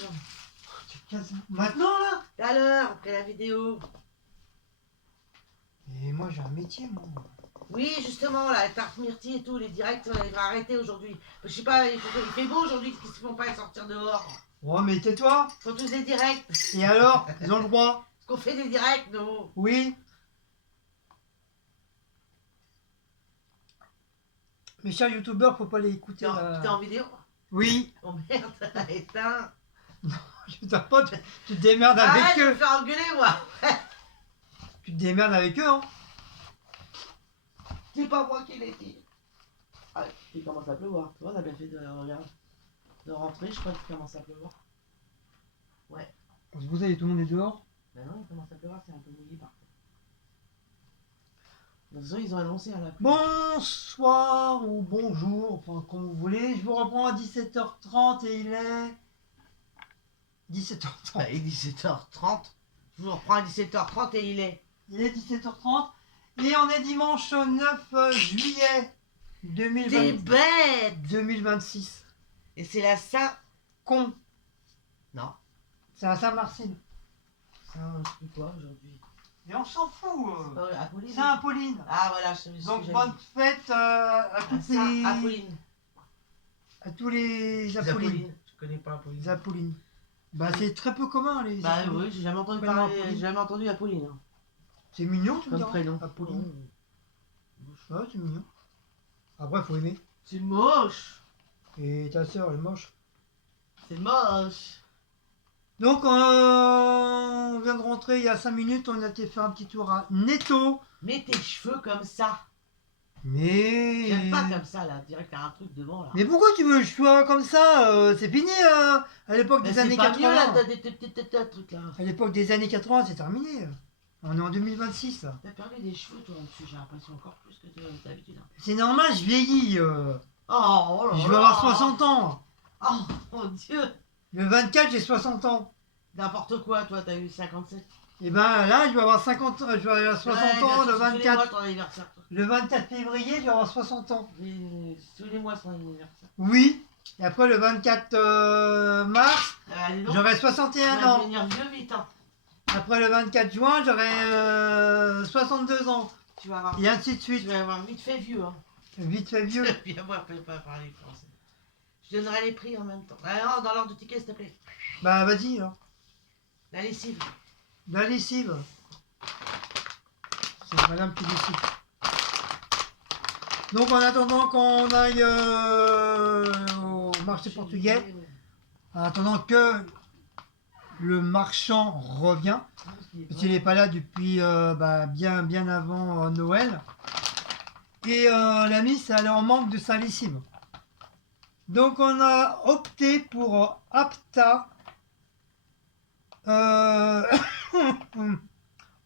bouge. Maintenant là? Et alors, après la vidéo? Et moi j'ai un métier, moi. Oui, justement, la tarte myrtille et tout, les directs, il va arrêter aujourd'hui. Je sais pas, il fait beau aujourd'hui, qu'est-ce qu'ils font pas sortir dehors? Oh, mais tais-toi. Ils font tous des directs. Et alors? Ils ont le droit. Est-ce qu'on fait des directs, nous? Oui. Mes chers youtubeurs, faut pas les écouter. T'es en vidéo? Oui. Oh merde, éteins. Je dois pas, tu te démerdes avec Ah, je vais eux. me faire engueuler, moi. Tu te démerdes avec eux, hein. C'est pas moi qui l'ai dit. Ah, il commence à pleuvoir. Tu vois, on a bien fait de rentrer, je crois qu'il commence à pleuvoir. Ouais. Vous avez tout le monde est dehors? Ben non, il commence à pleuvoir, c'est un peu mouillé par contre. De toute façon, ils ont annoncé à la pluie. Bonsoir ou bonjour, enfin comme vous voulez. Je vous reprends à 17h30 et il est 17h30. Bah, il est 17h30. Je vous reprends à 17h30 et il est. Il est 17h30 et on est dimanche 9 juillet T'es 2020 bête. 2026. Et c'est la Saint. Con, Non. c'est à Saint-Marcine. Saint. Je sais quoi aujourd'hui? Et on s'en fout. Apolline. Saint-Apolline. Ah voilà, je sais Donc ce que bonne fête à toutes les... Apolline. à tous les Apollines. Apolline. Je connais pas Apolline. Les Apollines. Bah c'est très peu commun les Bah Apollines. oui, j'ai jamais entendu Prénom parler, Apolline. j'ai jamais entendu Apolline. Hein. C'est mignon tu me Comme diras. prénom. Apolline. Ouais, c'est mignon. Après faut aimer. C'est moche. Et ta soeur elle est moche. C'est moche. Donc on vient de rentrer il y a 5 minutes, on a été faire un petit tour à Netto. Mets tes cheveux comme ça. Mais... J'aime pas comme ça là, direct t'as un truc devant là. Mais pourquoi tu veux que je sois comme ça? C'est fini à l'époque Mais des c'est années pas 80. mieux là, t'as des petits trucs là. À l'époque des années 80, c'est terminé. On est en 2026 là. T'as perdu des cheveux toi en-dessus, j'ai l'impression encore plus que d'habitude. Hein. C'est normal, je vieillis. Oh là là. Je vais avoir 60 ans. Oh mon dieu. Le 24, j'ai 60 ans. N'importe quoi, toi t'as eu 57. Et ben là, je vais avoir 50, je vais avoir 60 ans le Tous les mois 24. ton anniversaire. Toi. Le 24 février, je vais avoir 60 ans. Tous les mois son anniversaire. Oui. Et après le 24 mars, Allez donc. j'aurai Tu 61 vas ans. devenir vieux vite hein. Après le 24 juin, j'aurai 62 ans. Tu vas avoir. Et ainsi de Tu suite. vas avoir vite fait vieux hein. Vite fait vieux. Bien moi, je peux pas parler français. Je donnerai les prix en même temps. Alors, dans l'ordre de ticket, s'il te plaît. Bah vas-y. Hein. La lessive. La lessive. C'est madame qui décide. Donc en attendant qu'on aille au marché portugais, en attendant que le marchand revient, parce qu'il n'est pas là depuis bien avant Noël, et la miss elle est en manque de sa lessive. Donc on a opté pour Apta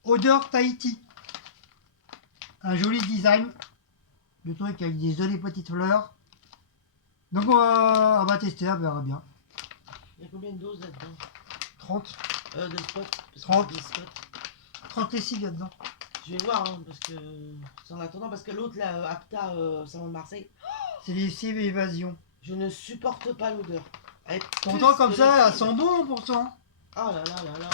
odeur Tahiti. Un joli design. Le truc avec des jolies petites fleurs. Donc on va tester, on verra bien. Il y a combien de doses là-dedans 30. De spots. 30. Des spots. 30 lessives là-dedans. Je vais voir, hein, parce que. En attendant, parce que l'autre là, Apta, Salon de Marseille, C'est lessive et évasion. je ne supporte pas l'odeur. Pourtant comme ça, elles sont bon pourtant. Oh là là là là.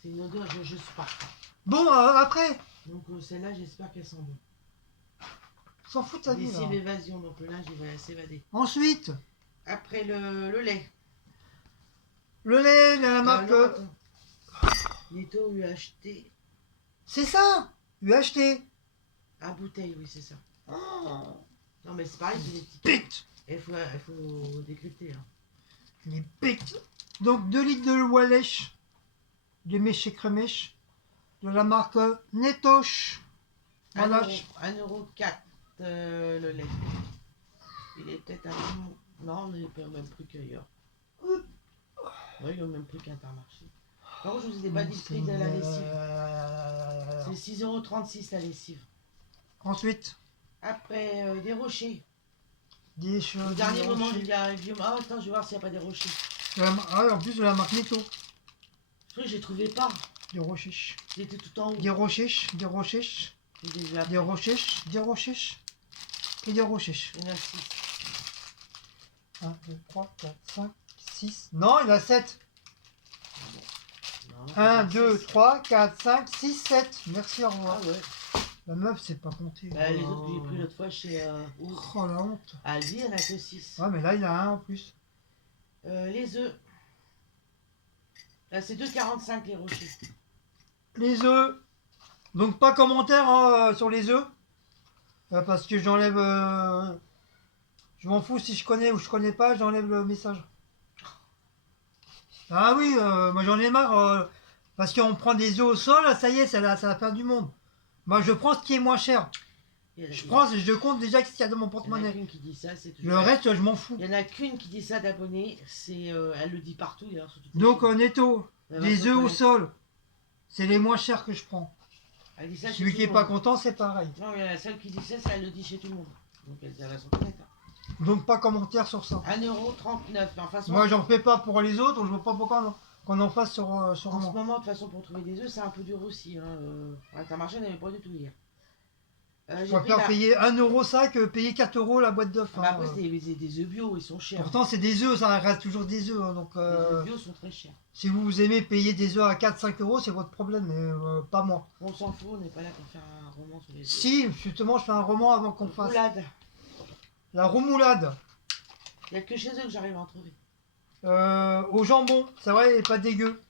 C'est une odeur, je supporte pas. Bon, après, Donc celle-là, j'espère qu'elle sent bon. s'en fout de sa vie là. Lessive évasion, donc le linge, il va s'évader. Ensuite, Après le lait. le lait de la marque... non, attends. Netto UHT. C'est ça, UHT. À bouteille, oui, c'est ça. Oh, Non, mais c'est pareil, c'est des petits. pète. Il faut décrypter. Hein. Les pète. Donc 2 litres de Walèche, de mèche et crémèche, de la marque Netoche. Voilà. 1,04€ le lait. Il est peut-être un peu... Non, il est au même prix qu'ailleurs. Oui, il est au même prix qu'Intermarché. Par contre, je vous ai pas dit le prix de la lessive. C'est 6,36€ la lessive. Ensuite, Après, des rochers. des choses. Au dernier moment, j'ai dit à Guillaume, ah attends, je vais voir s'il n'y a pas des rochers. En plus de la marque Netto. Je crois que je les trouvais pas. Des rochers. Ils étaient tout en haut. Des rochers. Des rochers. Je les ai appelés. Des rochers. Des rochers. Et des rochers. Il y en a 6. 1, 2, 3, 4, 5, 6. Non, il y en a 7. Non, 1, c'est 2, six. 3, 4, 5, 6, 7. Merci, au Ah revoir. ouais. La meuf, c'est pas compté. Bah, les autres que j'ai pris l'autre fois chez. Oh la honte. Ah, lui, il n'y en a que 6. Ouais, mais là, il y en a un en plus. Les œufs. Là, c'est 2,45 les rochers. Les œufs. Donc, pas commentaire hein, sur les œufs. Parce que j'enlève. Je m'en fous si je connais ou je connais pas, j'enlève le message. Ah oui, moi j'en ai marre. Parce qu'on prend des œufs au sol, ça y est, ça va faire du monde. Moi, je prends ce qui est moins cher. Je compte déjà ce qu'il y a dans mon Il y en a porte-monnaie. qu'une qui dit ça, c'est toujours. Le reste, je m'en fous. Il y en a qu'une qui dit ça d'abonné, c'est elle le dit partout d'ailleurs sur toutes les Donc, chaînes. netto, Elle va des se œufs au reconnaître. sol, c'est les moins chers que je prends. Elle dit ça chez Celui tout qui est le pas monde. content, c'est pareil. Non, mais la seule qui dit ça, elle le dit chez tout le monde. Donc elle va se reconnaître. Donc, pas commentaire sur ça. 1,39€. Enfin, Moi, j'en fais pas pour les autres, je vois pas pourquoi qu'on en fasse sur en ce moi. moment, de toute façon, pour trouver des œufs, c'est un peu dur aussi. Hein. Intermarché n'avait pas du tout hier. Je J'ai pris préfère payer 1€ ça que payer 4€ la boîte d'œufs. Ah, bah après, c'est des œufs bio, ils sont chers. Pourtant, c'est des œufs, ça reste toujours des œufs. Hein, donc, Les œufs bio sont très chers. si vous aimez payer des œufs à 4-5€, c'est votre problème, mais pas moi. On s'en fout, on n'est pas là pour faire un roman sur les œufs. Si, justement, je fais un roman avant qu'on fasse. Roulade. La remoulade. Il n'y a que chez eux que j'arrive à en trouver. Au jambon, c'est vrai, il est pas dégueu.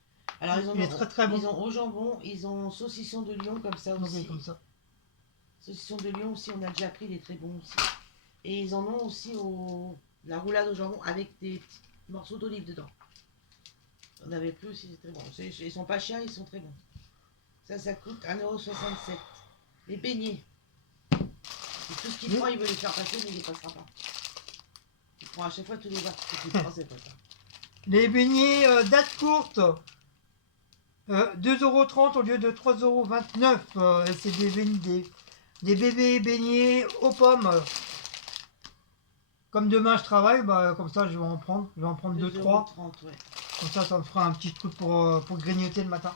Alors, ils Il est très bon. Ils ont au jambon, ils ont saucisson de Lyon comme ça Donc, aussi. comme ça. Saucisson de Lyon aussi, on a déjà pris, il est très bon aussi. Et ils en ont aussi la roulade au jambon avec des petits morceaux d'olive dedans. On avait plus aussi, c'est très bon. Ils sont pas chers, ils sont très bons. Ça coûte 1,67€. Les beignets. Et tout ce qu'il prend, il veut les faire passer, mais il les passera pas. Il prend à chaque fois tous les articles qu'il prend, c'est pas ça. Les beignets date courte. 2,30€ au lieu de 3,29€. Et c'est des bébés beignets aux pommes. Comme demain je travaille, bah, comme ça je vais en prendre. Je vais en prendre 2-3. 2,30€, ouais. Comme ça me fera un petit truc pour grignoter le matin.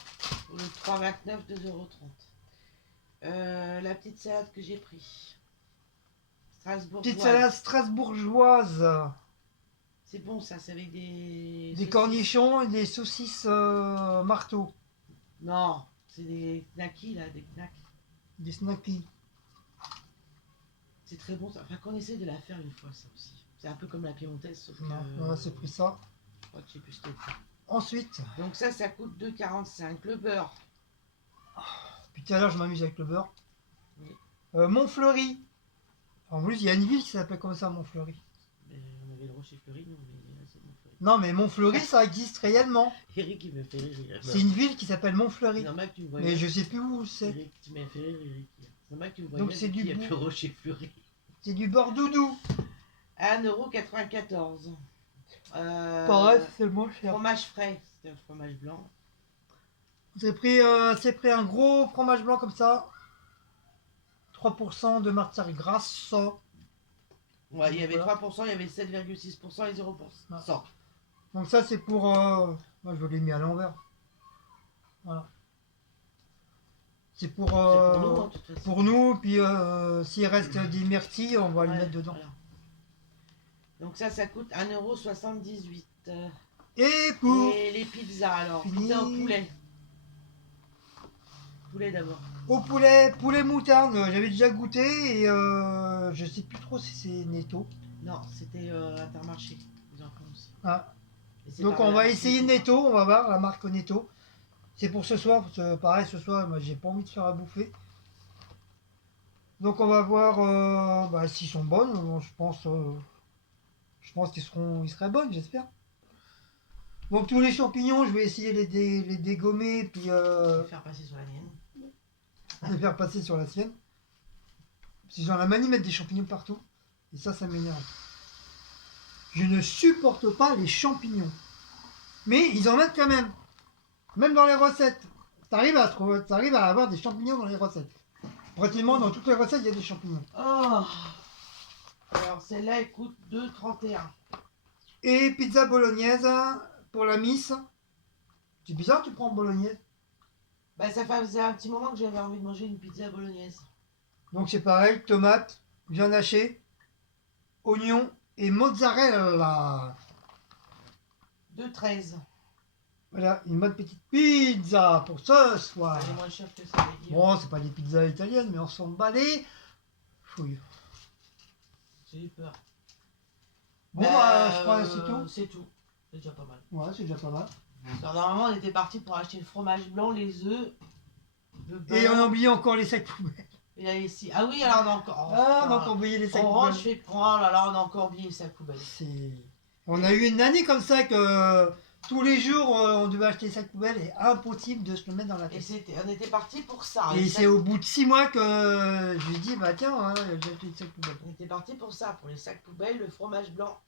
Pour le 3,29€, 2,30€. La petite salade que j'ai pris. Strasbourgeoise. Petite salade strasbourgeoise. C'est bon ça, c'est avec des... Des cornichons et des saucisses marteau. Non, c'est des knackis là, des knacks. Des snackies. C'est très bon ça. Enfin qu'on essaie de la faire une fois ça aussi. C'est un peu comme la piémontaise sauf que... Non, là c'est pris ça. Je crois que je sais plus ce qu'il y a dedans. Ensuite, Donc ça coûte 2,45€. Le beurre. puis tout à l'heure je m'amuse avec le beurre. Oui. Montfleury. En plus il y a une ville qui s'appelle comme ça, Montfleury. On avait le Rocher Fleuri, nous, mais là c'est Montfleury. Non mais Montfleury ça existe réellement. Eric il me fait rire. C'est une ville qui s'appelle Montfleury. C'est normal que tu me vois. Mais je sais plus où c'est. Eric, tu m'as fait rire Eric. C'est normal que tu me vois. Donc c'est du Il y a beau. plus Rocher Fleuri. C'est du beurre doudou. 1,94€. Pareil, c'est le moins cher. Fromage frais, c'était un fromage blanc. C'est pris un gros fromage blanc comme ça. 3% de matière grasse. Ouais, il y avait Voilà. 3%, il y avait 7,6% et 0%. Ah. 100. Donc ça c'est pour... moi je l'ai mis à l'envers. Voilà. C'est pour, C'est pour nous, hein, de toute façon. pour nous, puis s'il reste des myrtilles, on va les Ouais, mettre dedans. voilà. Donc ça coûte 1,78€. Et pour... Et les pizzas alors, Fini. pizza au poulet. Poulet d'abord. Au poulet moutarde, j'avais déjà goûté et je sais plus trop si c'est netto. Non, c'était Intermarché. Ils en font aussi. Ah. Et c'est Donc par on là, va c'est essayer tout. netto, on va voir la marque netto. C'est pour ce soir, parce que pareil ce soir, moi j'ai pas envie de faire à bouffer. Donc on va voir s'ils sont bonnes, je pense qu'ils seraient bonnes, j'espère. Donc tous les champignons, je vais essayer de les dégommer, puis Je vais faire passer sur la mienne. les faire passer sur la sienne. Parce qu'ils ont la manie de mettre des champignons partout, et ça m'énerve. Je ne supporte pas les champignons. Mais ils en mettent quand même. Même dans les recettes. T'arrives à avoir des champignons dans les recettes. Pratiquement dans toutes les recettes, il y a des champignons. Oh. Alors celle-là, elle coûte 2,31€. Et pizza bolognaise pour la miss. C'est bizarre, tu prends bolognaise. Bah ça faisait un petit moment que j'avais envie de manger une pizza bolognaise. Donc c'est pareil, tomate, viande hachée, oignon et mozzarella. 2,13. Voilà, une bonne petite pizza pour ce soir. Elle est moins chère que ça, les gars. Bon, c'est pas des pizzas italiennes, mais on s'en bat les fouilles. J'ai eu peur. Bon, je crois que c'est tout. C'est tout. C'est déjà pas mal. Ouais, c'est déjà pas mal. Alors, normalement, on était parti pour acheter le fromage blanc, les œufs, le beurre. Et on a oublié encore les sacs poubelles. Et la lessive. Ah oui, alors on a encore. Ah, on a encore oublié les sacs on range, poubelles. oh là là, on a encore oublié les sacs poubelles. On a eu une année comme ça que tous les jours on devait acheter des sacs poubelles et impossible de se le mettre dans la Et tête. on était parti pour ça. Et c'est au bout de 6 mois que je lui ai dit, bah tiens, hein, j'ai acheté des sacs poubelles. On était parti pour ça, pour les sacs poubelles, le fromage blanc,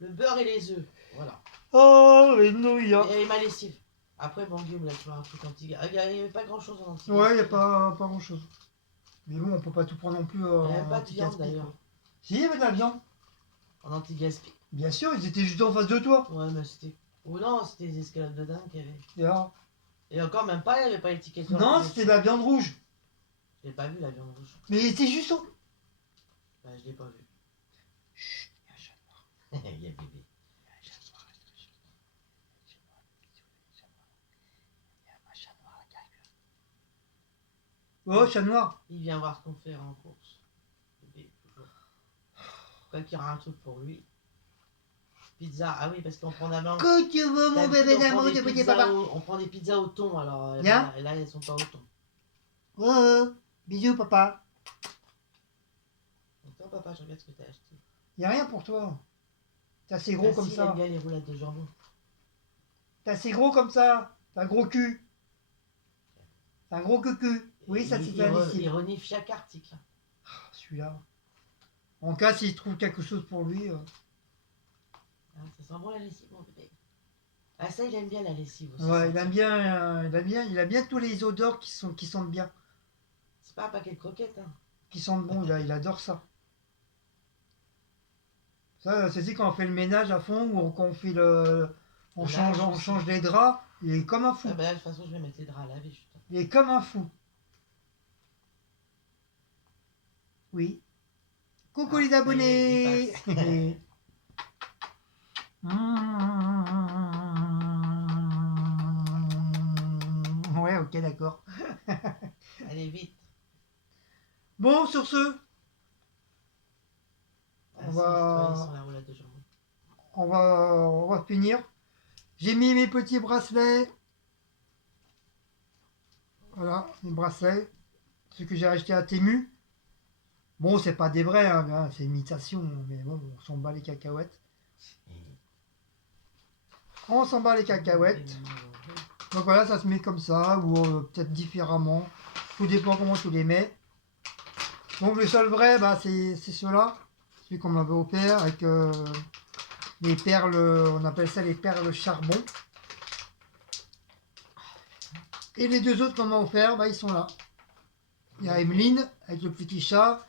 le beurre et les œufs. Voilà. Oh, les nouilles. Et ma lessive. Après, bon, Guillaume, là, tu vois un truc anti. Il n'y avait pas grand chose en anti. Ouais, il n'y a pas grand chose. Mais bon, on peut pas tout prendre non plus. Il n'y avait pas de viande d'ailleurs. Si, il y avait de la viande. En anti-gaspi. Bien sûr, ils étaient juste en face de toi. Ouais, mais c'était. Oh non, c'était des escalades de dingue qu'il y avait. Et alors Et encore, même pas, il n'y avait pas l'étiquette. Non, c'était de la viande rouge. Je l'ai pas vu, la viande rouge. Mais c'était juste au. Bah, je l'ai pas vu. Chut, il y a un chat noir. Il y a bébé. Il y a un chat noir. Il y a un chat noir qui arrive. Oh, chat noir. Il vient voir ce qu'on fait en course. Bébé, toujours. Quoi qu'il y aura un truc pour lui. Pizza, ah oui, parce qu'on prend d'abord. Que tu veux, mon bébé d'amour, de petit papa. On prend des pizzas au thon, alors Bien. là, elles sont pas au thon. Oh, bisous, papa. Attends, papa, je regarde ce que t'as acheté. Il n'y a rien pour toi. T'es assez gros comme Il ça. aime bien les roulades de jambon. T'es assez gros comme ça. T'as un gros cul. T'as un gros cul. Oui, ça c'est un Il renifle chaque article. Celui-là. En cas s'il trouve quelque chose pour lui. Ah, ça sent bon la lessive, mon bébé. Ah, ça, il aime bien la lessive aussi. Ouais, il aime bien tous les odeurs qui sentent bien. C'est pas un paquet de croquettes, hein. Qui sentent bon, il adore ça. Ça, c'est quand on fait le ménage à fond ou quand on fait on change les draps, il est comme un fou. Ah bah là, de toute façon, je vais mettre les draps à laver, putain. Il est comme un fou. Oui. Coucou les abonnés. Ouais, ok, d'accord. Allez, vite. Bon, sur ce, Ah, On si, va- sur la roulade de jambon. on va finir. J'ai mis mes petits bracelets. Voilà, mes bracelets. Ceux que j'ai achetés à Temu. Bon, c'est pas des vrais, hein, c'est imitation, mais bon, on s'en bat les cacahuètes. On s'en bat les cacahuètes. Donc voilà, ça se met comme ça, ou peut-être différemment. Tout dépend comment tu les mets. Donc le seul vrai, bah, c'est ceux-là. Celui qu'on m'avait offert avec les perles, on appelle ça les perles charbon. Et les deux autres qu'on m'a offert, bah, ils sont là. Il y a Emeline avec le petit chat.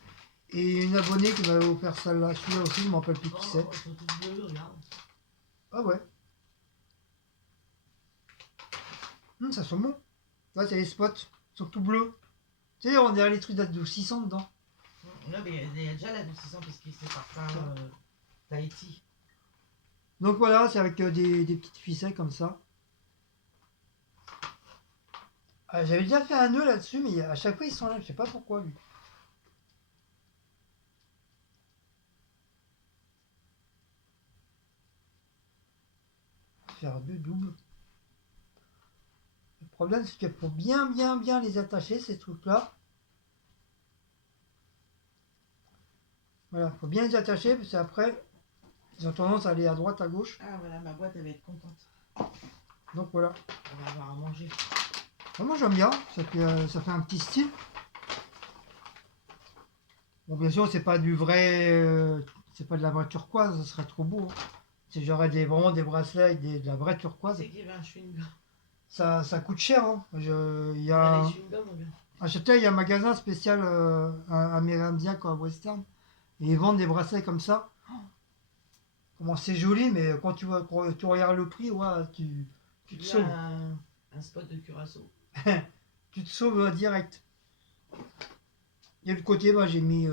Et une abonnée qui m'avait offert celle-là. Celui-là aussi, je ne me rappelle plus qui c'est. Ils sont tous bleus, regarde. Ah ouais. Ça sent bon. Là, c'est les spots. Ils sont tout bleus. Tu sais, on dirait les trucs d'adoucissant dedans. Là, mais il y a déjà l'adoucissant parce qu'il s'est parfum Tahiti. Donc voilà, c'est avec des petites ficelles comme ça. J'avais déjà fait un nœud là-dessus, mais à chaque fois ils s'enlèvent. Je sais pas pourquoi lui. Faire deux doubles. Le problème, c'est qu'il faut bien les attacher, ces trucs-là. Voilà, il faut bien les attacher, parce qu'après, ils ont tendance à aller à droite, à gauche. Ah voilà, ma boîte, elle va être contente. Donc voilà. On va avoir à manger. Moi j'aime bien, ça fait un petit style. Bon, bien sûr, c'est pas du vrai, c'est pas de la vraie turquoise, ce serait trop beau. Hein. Si j'aurais vraiment des bracelets avec de la vraie turquoise. C'est qu'il y avait un chewing-gum. Ça coûte cher. Hein. Il y Ah, a, les chewing-gums, mon gars. à Châtelet, il y a un magasin spécial amérindien quoi, à Western. Et ils vendent des bracelets comme ça. Comment c'est joli, mais quand tu regardes le prix, ouais, tu te sauves. Un spot de curaçao. Tu te sauves direct. Et de l'autre côté, bah, j'ai mis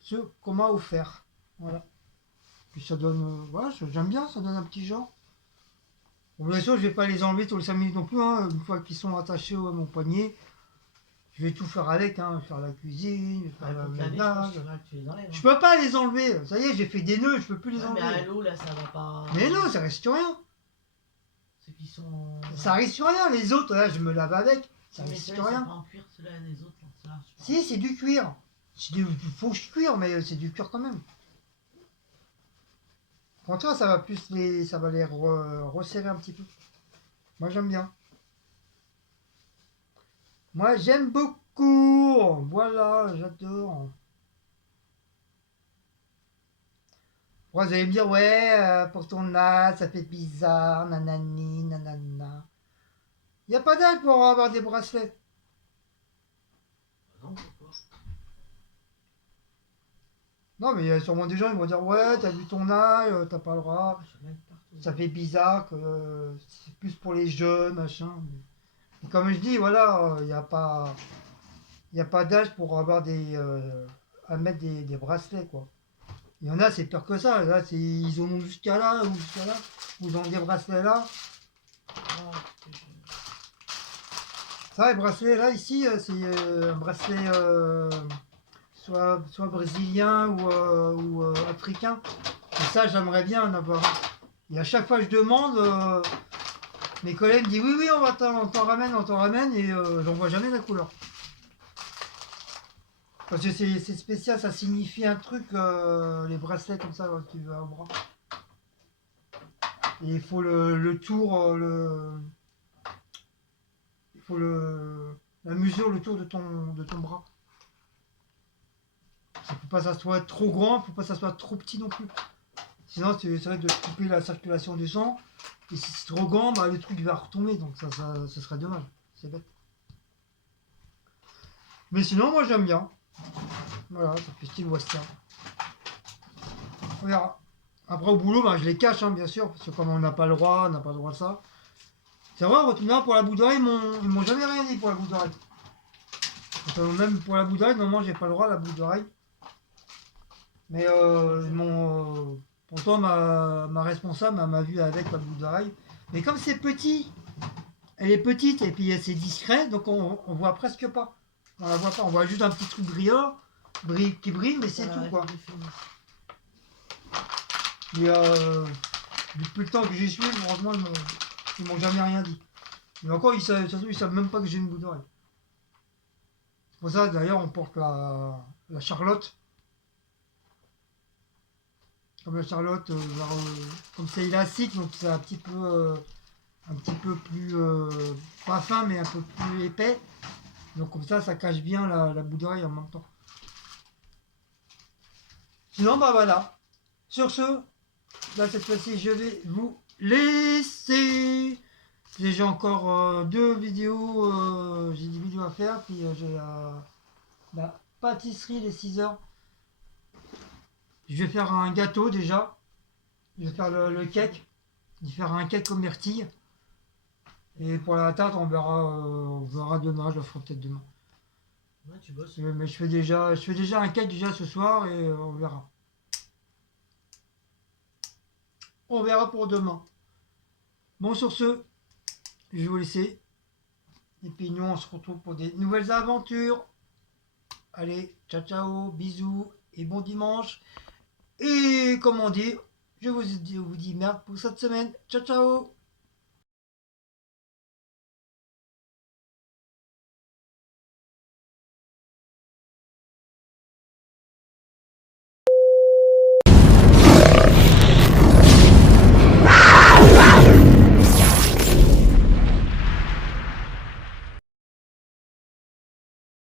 ce qu'on m'a offert. Voilà. Puis ça donne, voilà, j'aime bien, ça donne un petit genre. Bon, bien sûr, je vais pas les enlever tous les 5 minutes non plus, hein. Une fois qu'ils sont attachés à mon poignet, je vais tout faire avec, hein. Je vais faire la cuisine, je vais faire le Pour te laver, je pense ménage. qu'il faudra que tu les enlèves. Je peux pas les enlever, ça y est, j'ai fait des nœuds, je peux plus les Mais enlever. à l'eau, là, ça va pas. Mais non, ça reste sur rien. Ceux qui sont. Ça risque sur rien, les autres, là, je me lave avec, ça Mais risque ceux-là, sur ils sont rien. pas en cuir, ceux-là, les autres, là. Ceux-là, je sais pas. Si, c'est du cuir. C'est du fauche cuir, mais c'est du cuir quand même. Quand toi, ça va plus les, ça va les resserrer un petit peu. Moi, j'aime bien. Moi, j'aime beaucoup. Voilà, j'adore. Moi, vous allez me dire, ouais, pour ton âge, ça fait bizarre, nanani, nanana. Il n'y a pas d'âge pour avoir des bracelets. Non, pourquoi? Non, mais il y a sûrement des gens qui vont dire, ouais, t'as vu ton âge, t'as pas le droit. Ah, je vais mettre partout. Ça fait bizarre que c'est plus pour les jeunes, machin. Mais comme je dis, voilà, il y a pas d'âge pour avoir à mettre des bracelets, quoi. Il y en a, c'est pire que ça. Là, ils en ont jusqu'à là, ou jusqu'à là, ou ils ont des bracelets là. Ah, que je- Ça, les bracelets là, ici, c'est un bracelet soit brésilien ou africain. Et ça, j'aimerais bien en avoir un. Et à chaque fois que je demande, mes collègues me disent oui, oui, on t'en ramène, et j'en vois jamais la couleur. Parce que c'est spécial, ça signifie un truc, les bracelets comme ça, que tu veux au bras. Et il faut le tour, il faut la mesure, le tour de ton bras. Il faut pas que ça soit trop grand, il faut pas que ça soit trop petit non plus. Sinon, ça risque de couper la circulation du sang. Et si c'est trop grand, bah, le truc va retomber, donc ce serait dommage. C'est bête. Mais sinon, moi j'aime bien. Voilà, ça fait style western. On verra. Après au boulot, bah, je les cache, hein, bien sûr, parce que comme on n'a pas le droit, on n'a pas le droit à ça. C'est vrai, retournant pour la boucle d'oreille, ils m'ont jamais rien dit pour la boucle d'oreille. Même pour la boucle d'oreille, normalement j'ai pas le droit à la boucle d'oreille. Mais pourtant ma responsable m'a vu avec la boucle d'oreille. Mais comme c'est petit, elle est petite et puis c'est discret, donc on voit presque pas. On la voit pas, on voit juste un petit truc brillant, qui brille, mais c'est tout quoi. Mais depuis le temps que j'y suis, franchement, ils m'ont jamais rien dit. Mais encore, ils savent même pas que j'ai une boucle d'oreille. C'est pour ça, d'ailleurs, on porte la Charlotte. Comme la Charlotte, comme c'est élastique, donc c'est un petit peu plus, pas fin, mais un peu plus épais. Donc comme ça cache bien la boucle d'oreille en même temps. Sinon, bah voilà. Sur ce, là cette fois-ci, je vais vous laisser. J'ai encore deux vidéos, j'ai des vidéos à faire, puis j'ai la pâtisserie les 6 heures. Je vais faire un gâteau déjà. Je vais faire le cake. Je vais faire un cake aux myrtilles. Et pour la tarte, on verra demain, je le ferai peut-être demain. Ouais, tu bosses. Mais je fais déjà un cake déjà ce soir et on verra. On verra pour demain. Bon, sur ce, je vais vous laisser. Et puis nous, on se retrouve pour des nouvelles aventures. Allez, ciao ciao, bisous et bon dimanche. Et comme on dit, je vous dis merde pour cette semaine. Ciao ciao.